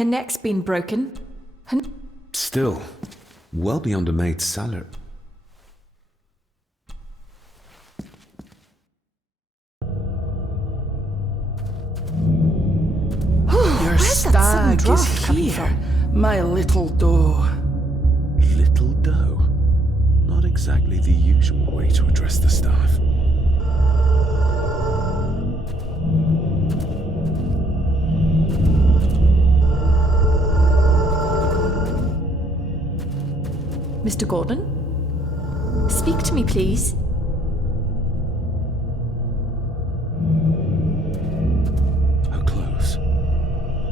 Her neck's been broken. Still, well beyond a maid's salary. Your stag is here, my little doe. Little doe? Not exactly the usual way to address the staff. Mr. Gordon? Speak to me, please. Her clothes.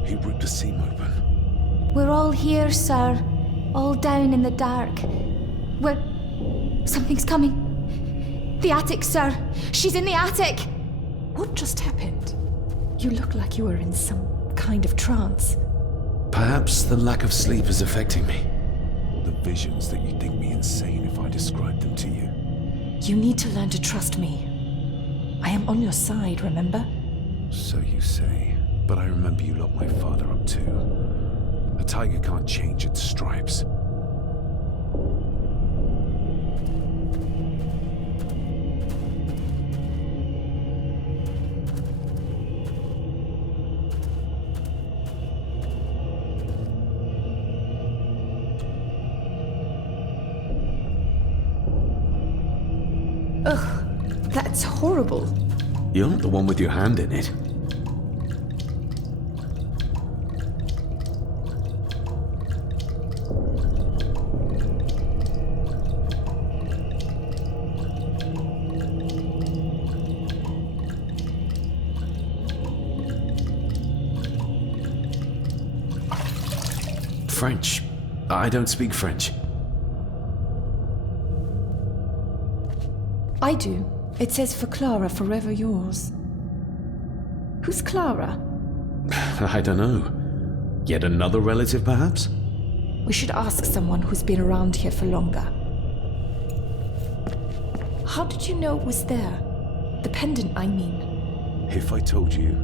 He ripped a seam open. We're all here, sir. All down in the dark. Something's coming. The attic, sir. She's in the attic. What just happened? You look like you were in some kind of trance. Perhaps the lack of sleep is affecting me. The visions that you'd think me insane if I described them to you. You need to learn to trust me. I am on your side, remember? So you say, but I remember you locked my father up too. A tiger can't change its stripes. Ugh, that's horrible. You're not the one with your hand in it. French. I don't speak French. I do. It says for Clara, forever yours. Who's Clara? I don't know. Yet another relative, perhaps? We should ask someone who's been around here for longer. How did you know it was there? The pendant, I mean. If I told you,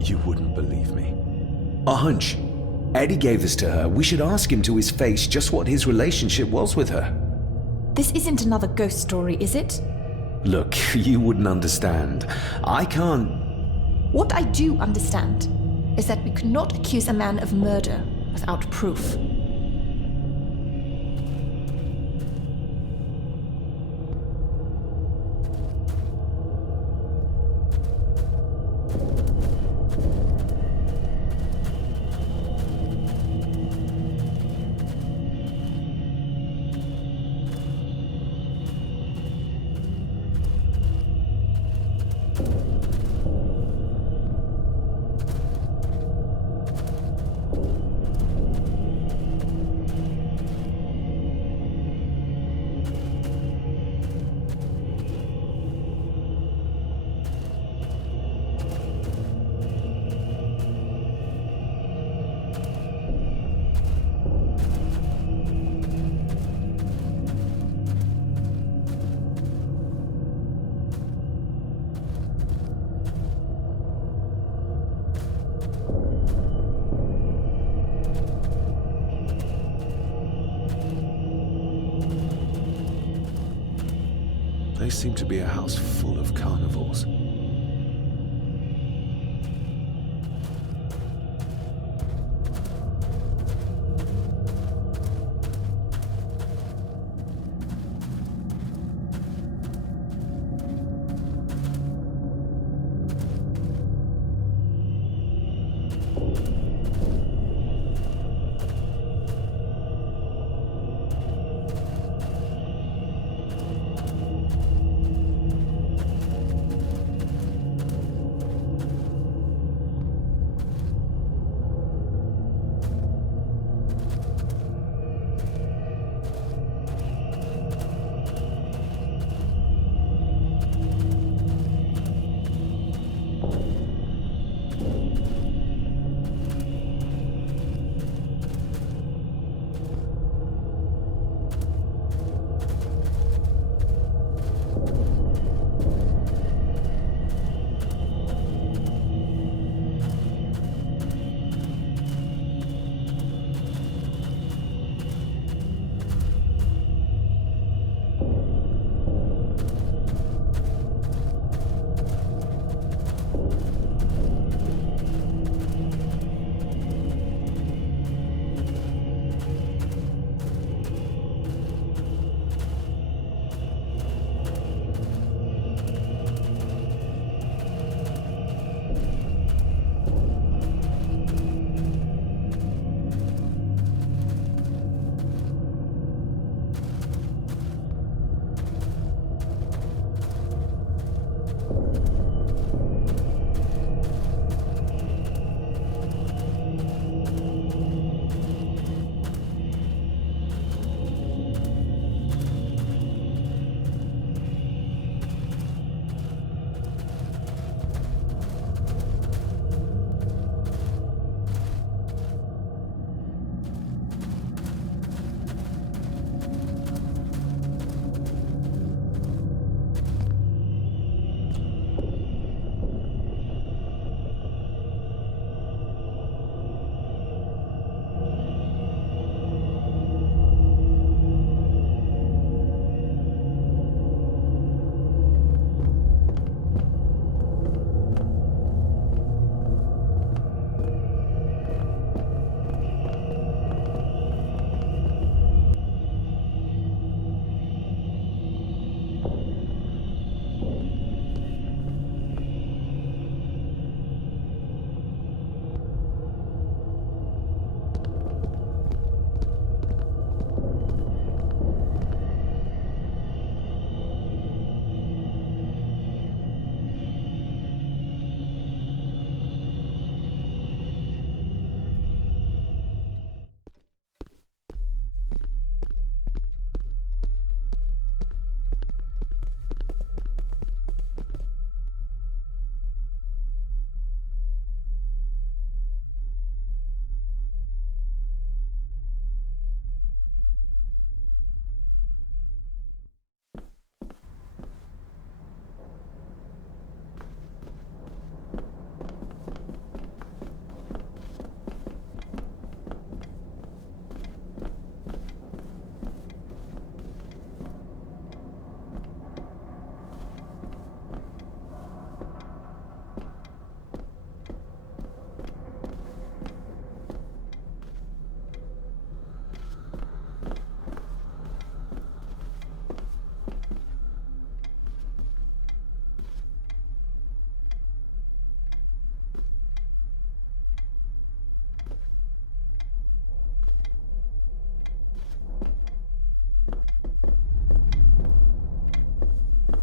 you wouldn't believe me. A hunch. Eddie gave this to her. We should ask him to his face just what his relationship was with her. This isn't another ghost story, is it? Look, you wouldn't understand. I can't... What I do understand is that we could not accuse a man of murder without proof. They seem to be a house full of carnivores.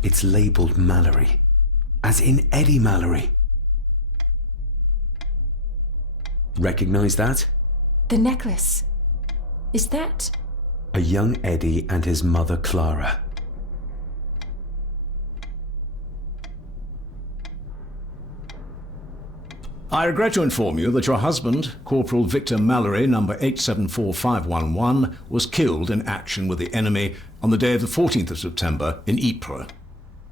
It's labeled Mallory. As in Eddie Mallory. Recognize that? The necklace. Is that... A young Eddie and his mother Clara. I regret to inform you that your husband, Corporal Victor Mallory, number 874511, was killed in action with the enemy on the day of the 14th of September in Ypres.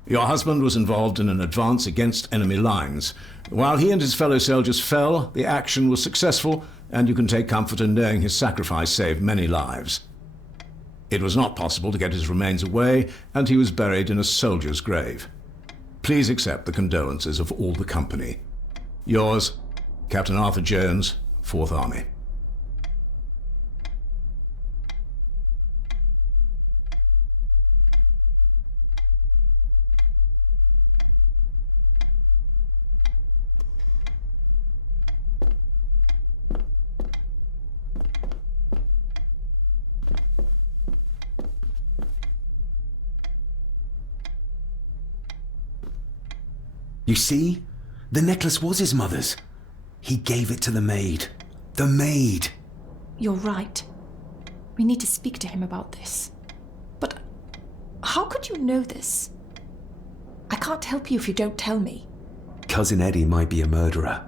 Your husband was involved in an advance against enemy lines. While he and his fellow soldiers fell, the action was successful, and you can take comfort in knowing his sacrifice saved many lives. It was not possible to get his remains away, and he was buried in a soldier's grave. Please accept the condolences of all the company. Yours, Captain Arthur Jones, 4th Army. You see? The necklace was his mother's. He gave it to the maid. The maid! You're right. We need to speak to him about this. But how could you know this? I can't help you if you don't tell me. Cousin Eddie might be a murderer.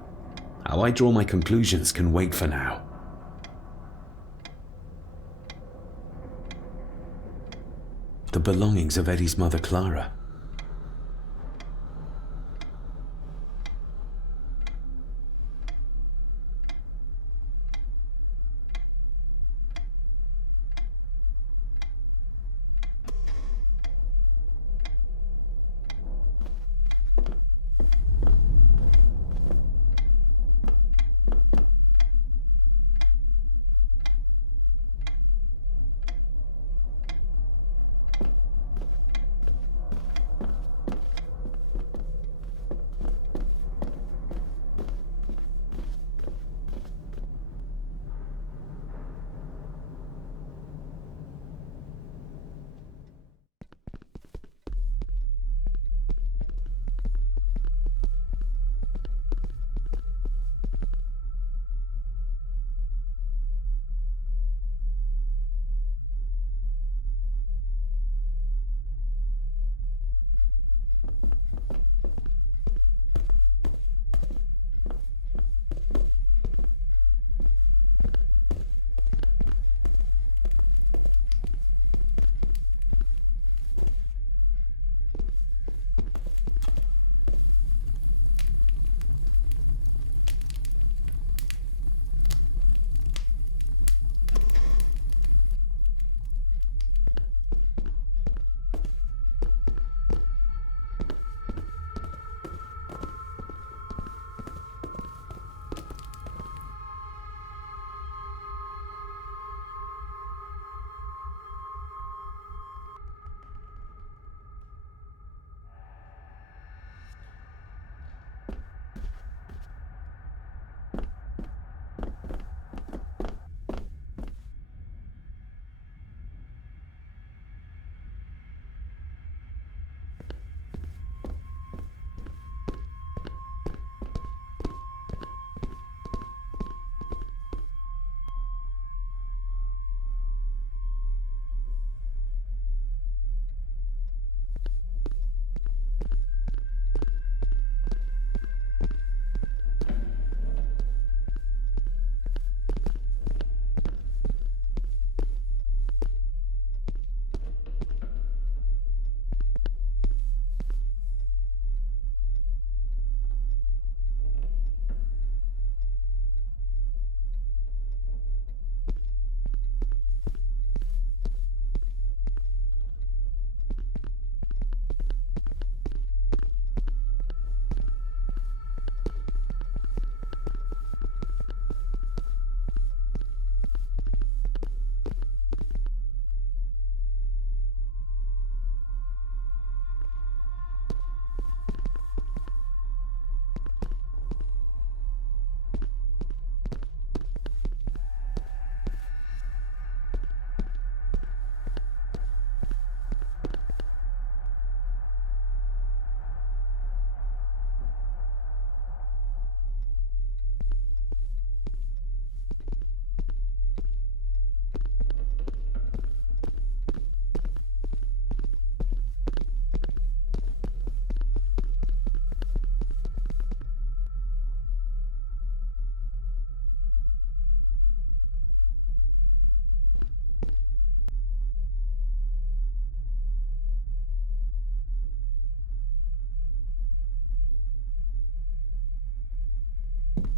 How I draw my conclusions can wait for now. The belongings of Eddie's mother Clara.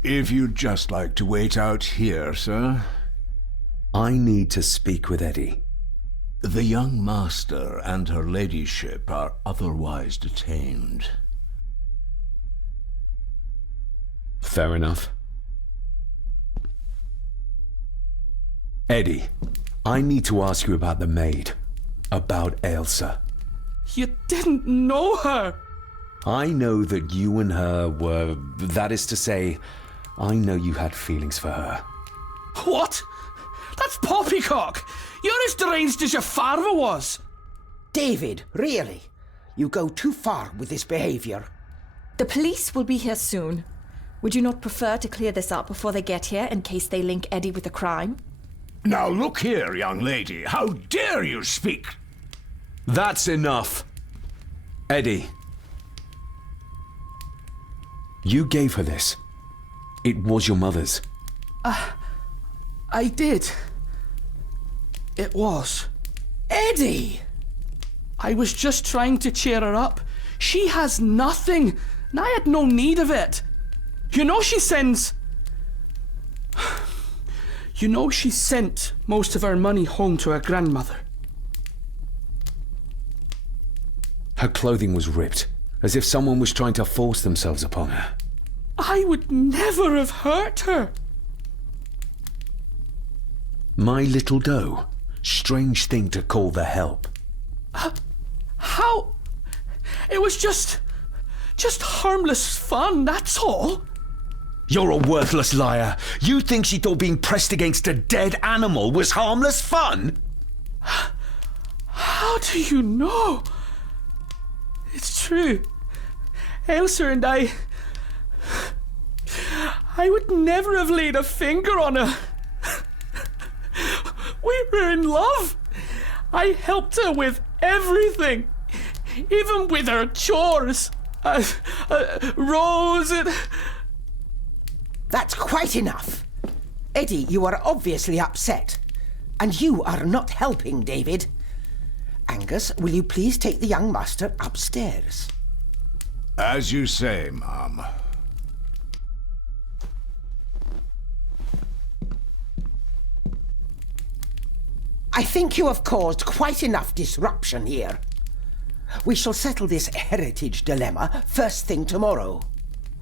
If you'd just like to wait out here, sir. I need to speak with Eddie. The young master and her ladyship are otherwise detained. Fair enough. Eddie, I need to ask you about the maid. About Ailsa. You didn't know her! I know that you and her were... That is to say, I know you had feelings for her. What? That's poppycock! You're as deranged as your father was! David, really? You go too far with this behaviour. The police will be here soon. Would you not prefer to clear this up before they get here in case they link Eddie with the crime? Now look here, young lady. How dare you speak? That's enough. Eddie. You gave her this. It was your mother's. I did. It was. Eddie! I was just trying to cheer her up. She has nothing, and I had no need of it. You know she sends... You know she sent most of her money home to her grandmother. Her clothing was ripped, as if someone was trying to force themselves upon her. I would never have hurt her. My little doe. Strange thing to call the help. How? It was just harmless fun, that's all. You're a worthless liar. You think she thought being pressed against a dead animal was harmless fun? How do you know? It's true. Ailsa and I would never have laid a finger on her. We were in love. I helped her with everything, even with her chores. Rose and... That's quite enough. Eddie, you are obviously upset. And you are not helping, David. Angus, will you please take the young master upstairs? As you say, ma'am. I think you have caused quite enough disruption here. We shall settle this heritage dilemma first thing tomorrow.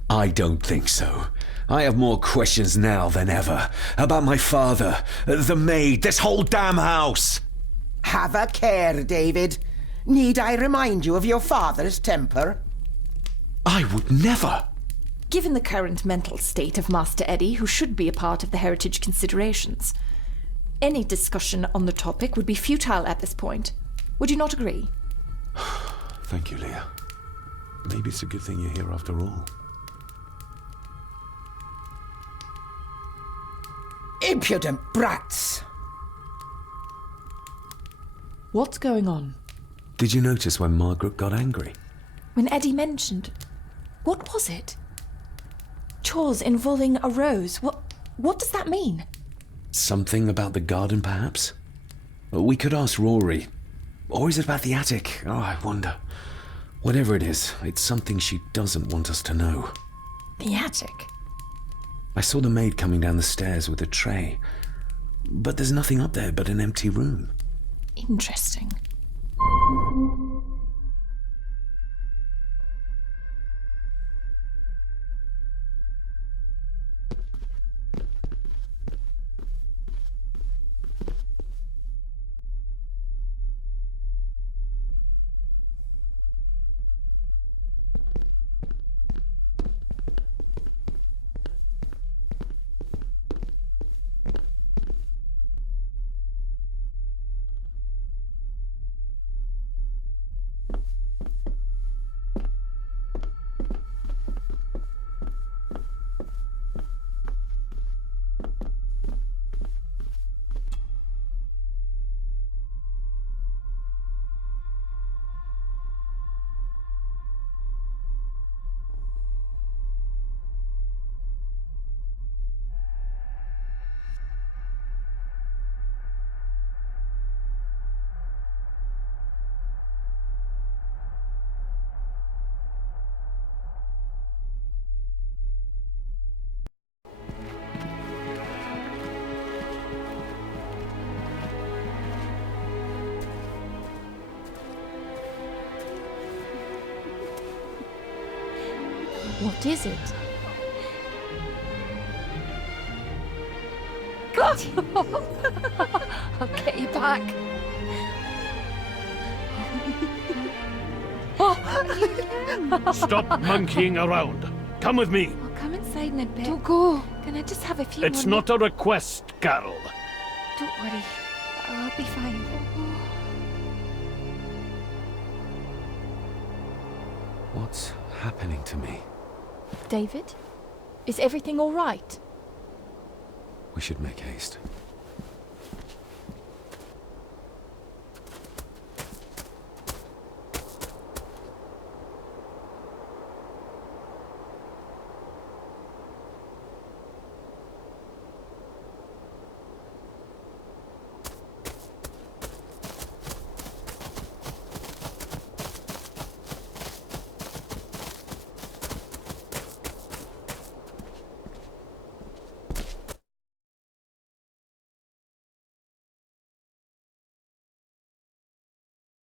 I don't think so. I have more questions now than ever. About my father, the maid, this whole damn house. Have a care, David. Need I remind you of your father's temper? I would never. Given the current mental state of Master Eddie, who should be a part of the heritage considerations, any discussion on the topic would be futile at this point. Would you not agree? Thank you, Leah. Maybe it's a good thing you're here after all. Impudent brats! What's going on? Did you notice when Margaret got angry? When Eddie mentioned... What was it? Chores involving a rose. What does that mean? Something about the garden, perhaps? We could ask Rory. Or is it about the attic? Oh, I wonder. Whatever it is, it's something she doesn't want us to know. The attic? I saw the maid coming down the stairs with a tray. But there's nothing up there but an empty room. Interesting. What is it? I'll get you back. Stop monkeying around. Come with me. I'll come inside in a bit. Don't go. Can I just have a few It's more not a request, Carol. Don't worry. I'll be fine. What's happening to me? David? Is everything all right? We should make haste.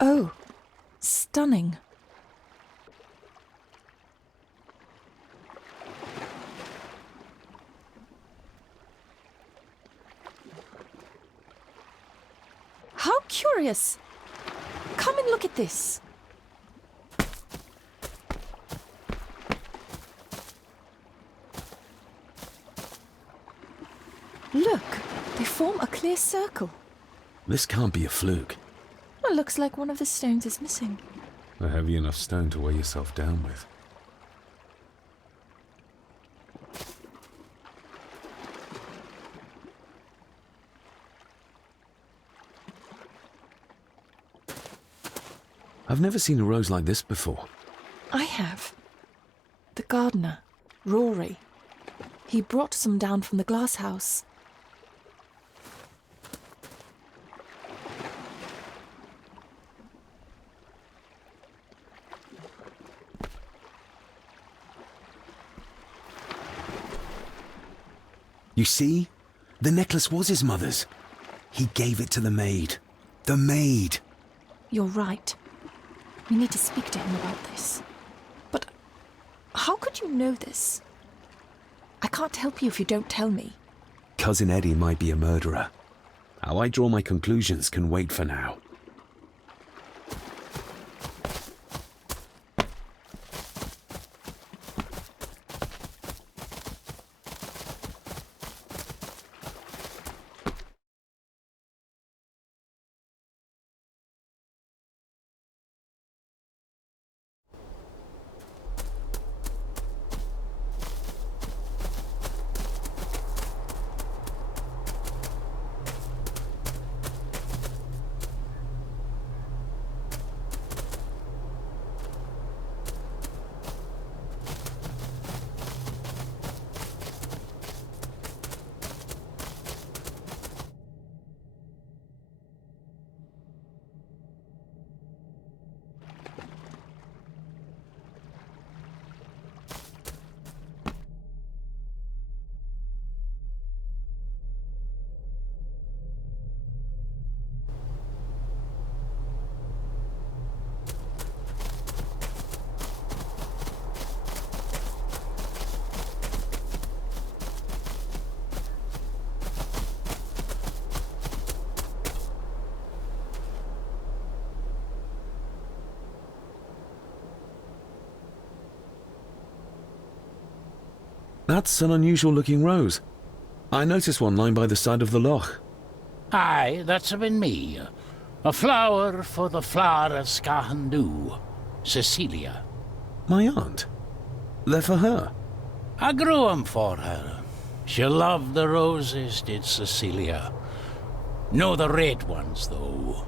Oh, stunning. How curious. Come and look at this. Look, they form a clear circle. This can't be a fluke. Well, looks like one of the stones is missing. A heavy enough stone to weigh yourself down with. I've never seen a rose like this before. I have. The gardener, Rory. He brought some down from the glass house. You see? The necklace was his mother's. He gave it to the maid. The maid! You're right. We need to speak to him about this. But how could you know this? I can't help you if you don't tell me. Cousin Eddie might be a murderer. How I draw my conclusions can wait for now. That's an unusual looking rose. I noticed one lying by the side of the loch. Aye, that's been me. A flower for the flower of Scahandoo, Cecilia. My aunt? They're for her? I grew 'em for her. She loved the roses, did Cecilia. No the red ones, though.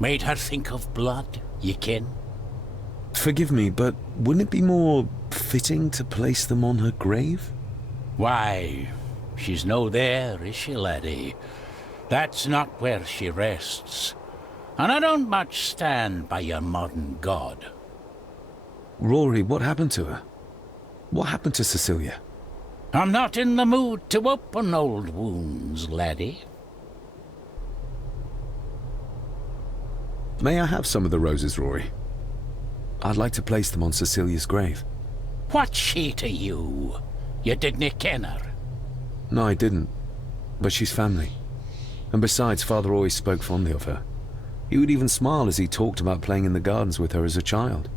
Made her think of blood, ye ken. Forgive me, but wouldn't it be more fitting to place them on her grave? Why, she's no there, is she, laddie? That's not where she rests. And I don't much stand by your modern god. Rory, what happened to her? What happened to Cecilia? I'm not in the mood to open old wounds, laddie. May I have some of the roses, Rory? I'd like to place them on Cecilia's grave. What's she to you? You didn't ken her. No, I didn't. But she's family. And besides, Father always spoke fondly of her. He would even smile as he talked about playing in the gardens with her as a child.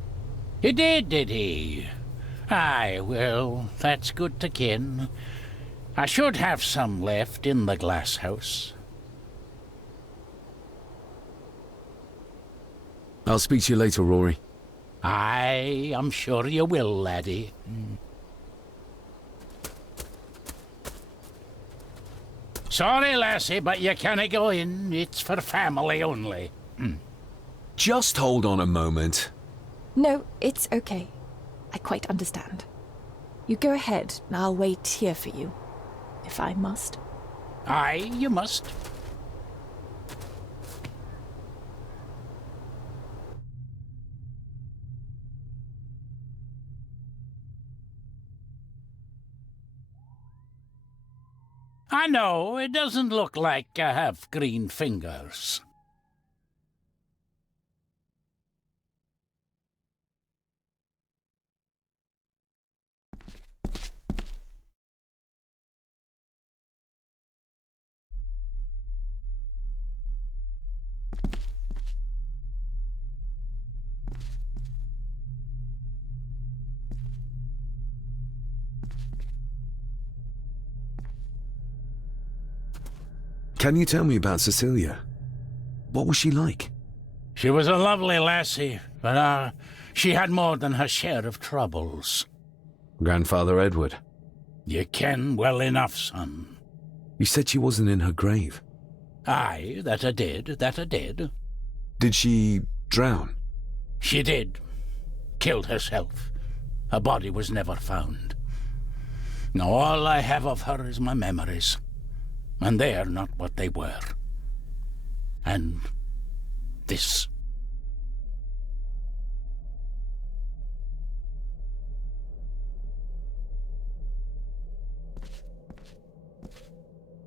He did he? Aye, well, that's good to ken. I should have some left in the glass house. I'll speak to you later, Rory. Aye, I'm sure you will, laddie. Sorry, lassie, but you can't go in. It's for family only. Just hold on a moment. No, it's okay. I quite understand. You go ahead, and I'll wait here for you, if I must. Aye, you must. I know, it doesn't look like I have green fingers. Can you tell me about Cecilia? What was she like? She was a lovely lassie, but she had more than her share of troubles. Grandfather Edward. You ken well enough, son. You said she wasn't in her grave. Aye, that I did. Did she drown? She did. Killed herself. Her body was never found. Now all I have of her is my memories. And they are not what they were. And this.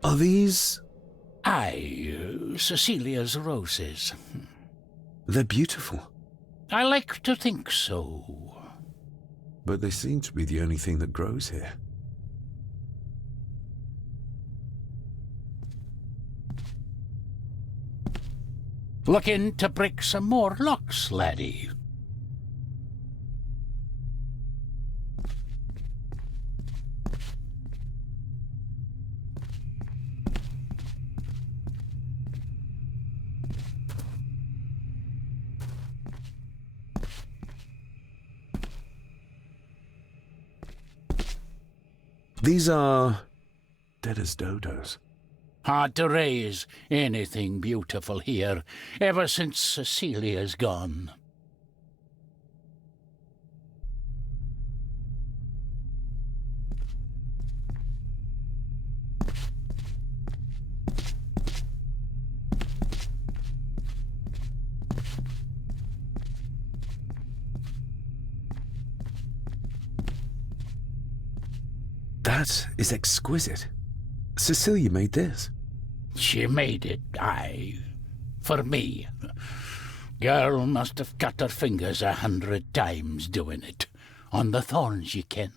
Are these... Aye, Cecilia's roses. They're beautiful. I like to think so. But they seem to be the only thing that grows here. Looking to break some more locks, laddie. These are... dead as dodos. Hard to raise anything beautiful here, ever since Cecilia's gone. That is exquisite. Cecilia made this. She made it, aye. For me. Girl must have cut her fingers 100 times doing it. On the thorns, ye ken.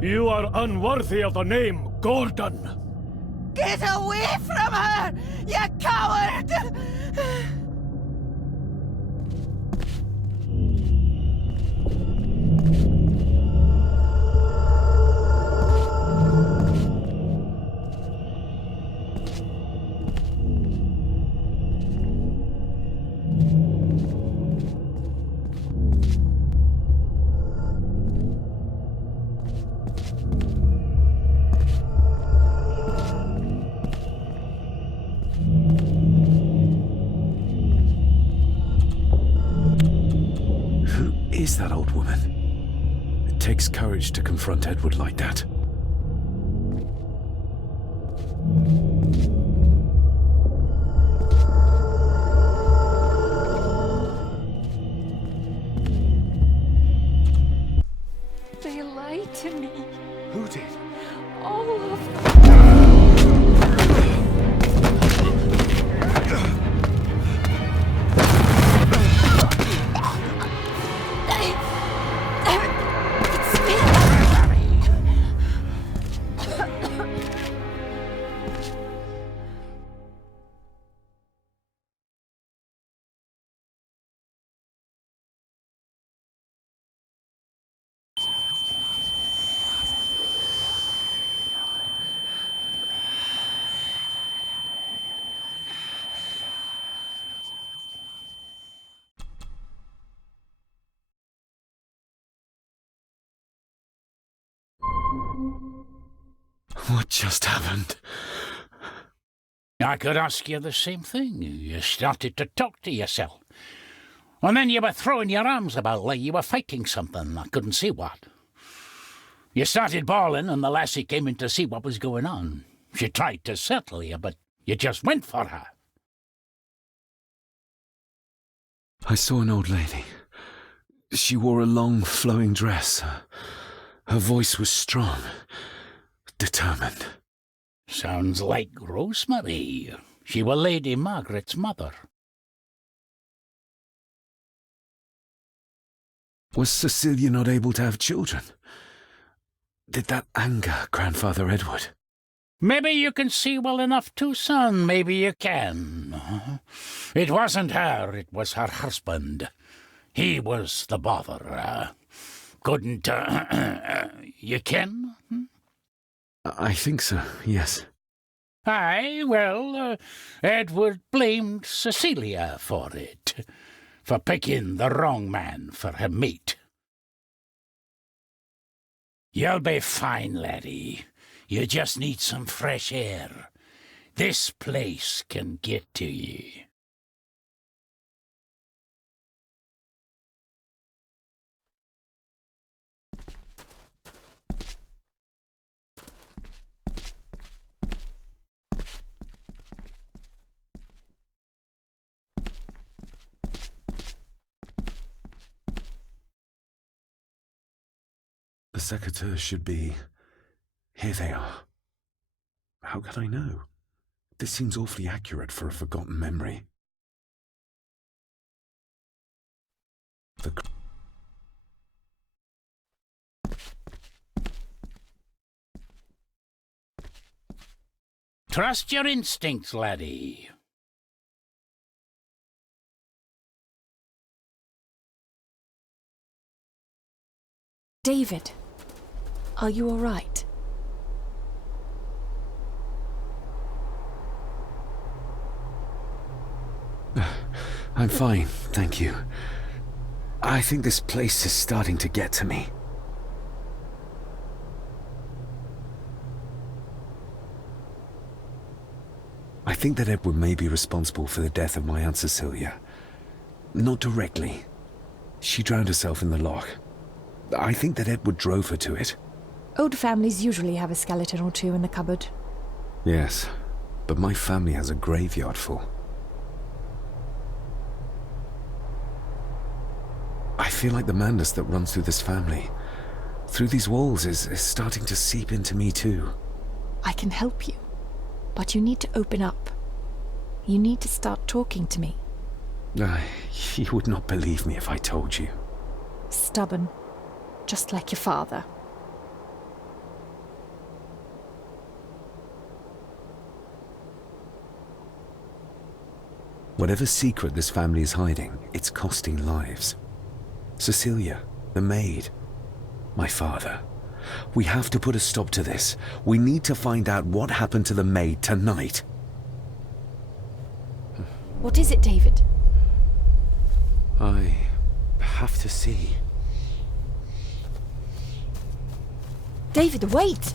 You are unworthy of the name Gordon. Get away from her, you coward! woman. It takes courage to confront Edward like that. They lied to me. Who did? All of them. It's me. What just happened? I could ask you the same thing. You started to talk to yourself. And then you were throwing your arms about like you were fighting something. I couldn't see what. You started bawling and the lassie came in to see what was going on. She tried to settle you, but you just went for her. I saw an old lady. She wore a long, flowing dress. Her voice was strong, determined. Sounds like Rosemary. She was Lady Margaret's mother. Was Cecilia not able to have children? Did that anger Grandfather Edward? Maybe you can see well enough too, son. Maybe you can. It wasn't her, it was her husband. He was the bother. Couldn't, you ken? I think so, yes. Aye, well, Edward blamed Cecilia for it, for picking the wrong man for her mate. You'll be fine, laddie. You just need some fresh air. This place can get to ye. The secateurs should be... Here they are. How could I know? This seems awfully accurate for a forgotten memory. The... Trust your instincts, laddie. David, are you all right? I'm fine, thank you. I think this place is starting to get to me. I think that Edward may be responsible for the death of my Aunt Cecilia. Not directly. She drowned herself in the loch. I think that Edward drove her to it. Old families usually have a skeleton or two in the cupboard. Yes, but my family has a graveyard full. I feel like the madness that runs through this family, through these walls, is starting to seep into me too. I can help you, but you need to open up. You need to start talking to me. You would not believe me if I told you. Stubborn, just like your father. Whatever secret this family is hiding, it's costing lives. Cecilia, the maid, my father. We have to put a stop to this. We need to find out what happened to the maid tonight. What is it, David? I have to see. David, wait!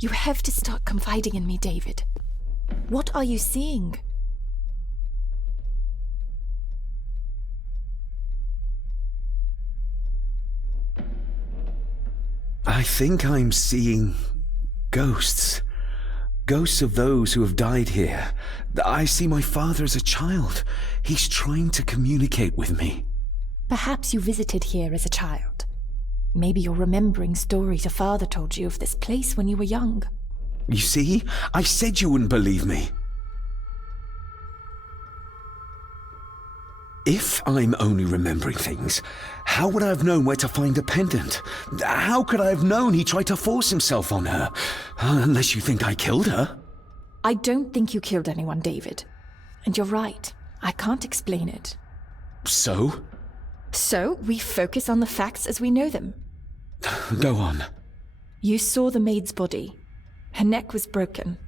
You have to start confiding in me, David. What are you seeing? I think I'm seeing ghosts. Ghosts of those who have died here. I see my father as a child. He's trying to communicate with me. Perhaps you visited here as a child. Maybe you're remembering stories your father told you of this place when you were young. You see? I said you wouldn't believe me. If I'm only remembering things, how would I have known where to find a pendant? How could I have known he tried to force himself on her? Unless you think I killed her. I don't think you killed anyone, David. And you're right. I can't explain it. So? So, we focus on the facts as we know them. Go on. You saw the maid's body. Her neck was broken.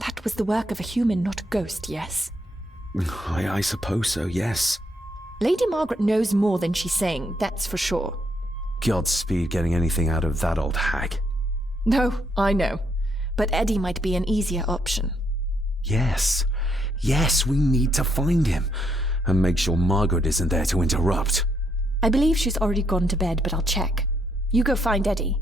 That was the work of a human, not a ghost, yes? I suppose so, yes. Lady Margaret knows more than she's saying, that's for sure. Godspeed getting anything out of that old hag. No, I know. But Eddie might be an easier option. Yes. Yes, we need to find him. And make sure Margaret isn't there to interrupt. I believe she's already gone to bed, but I'll check. You go find Eddie.